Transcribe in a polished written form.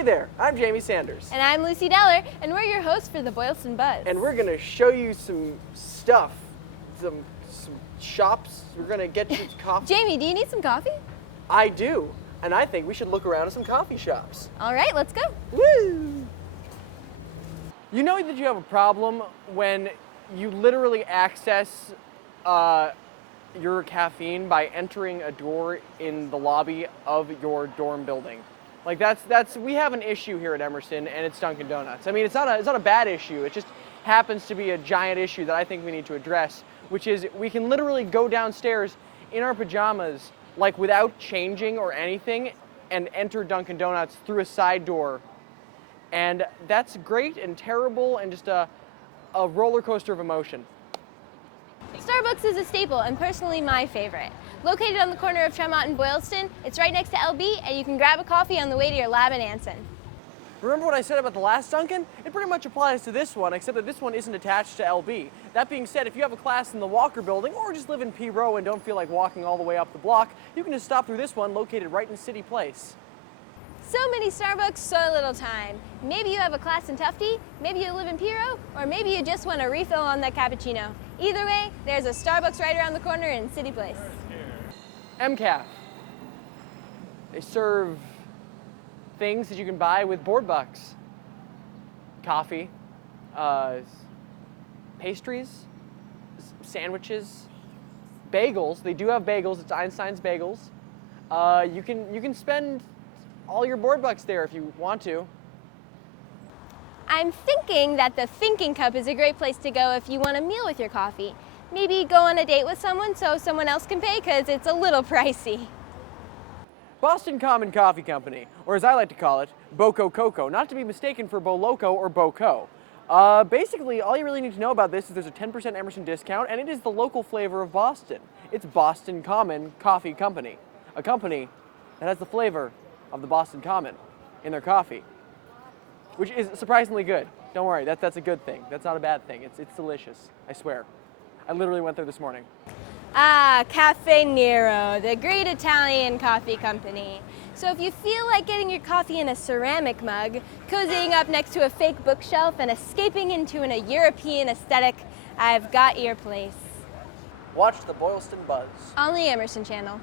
Hey there, I'm Jamie Sanders. And I'm Lucy Deller, and we're your hosts for the Boylston Buzz. And we're gonna show you some stuff, some shops. We're gonna get you coffee. Jamie, do you need some coffee? I do, and I think we should look around at some coffee shops. All right, let's go. Woo! You know that you have a problem when you literally access your caffeine by entering a door in the lobby of your dorm building. Like that's we have an issue here at Emerson, and it's Dunkin' Donuts. I mean, it's not a bad issue. It just happens to be a giant issue that I think we need to address, which is we can literally go downstairs in our pajamas, like without changing or anything, and enter Dunkin' Donuts through a side door. And that's great and terrible and just a roller coaster of emotion. Starbucks is a staple and personally my favorite. Located on the corner of Tremont and Boylston, it's right next to LB, and you can grab a coffee on the way to your lab in Anson. Remember what I said about the last Dunkin'? It pretty much applies to this one, except that this one isn't attached to LB. That being said, if you have a class in the Walker building or just live in P Row and don't feel like walking all the way up the block, you can just stop through this one located right in City Place. So many Starbucks, so little time. Maybe you have a class in Tufty, maybe you live in P Row, or maybe you just want a refill on that cappuccino. Either way, there's a Starbucks right around the corner in City Place. MCAF. They serve things that you can buy with board bucks. Coffee, pastries, sandwiches, bagels. They do have bagels. It's Einstein's Bagels. You can spend all your board bucks there if you want to. I'm thinking that the Thinking Cup is a great place to go if you want a meal with your coffee. Maybe go on a date with someone so someone else can pay, because it's a little pricey. Boston Common Coffee Company, or as I like to call it, Boco Coco, not to be mistaken for Bo Loco or Boco. Basically, all you really need to know about this is there's a 10% Emerson discount, and it is the local flavor of Boston. It's Boston Common Coffee Company, a company that has the flavor of the Boston Common in their coffee, which is surprisingly good. Don't worry, that's a good thing. That's not a bad thing. It's delicious, I swear. I literally went there this morning. Ah, Cafe Nero, the great Italian coffee company. So if you feel like getting your coffee in a ceramic mug, cozying up next to a fake bookshelf, and escaping into a European aesthetic, I've got your place. Watch the Boylston Buzz On the Emerson Channel.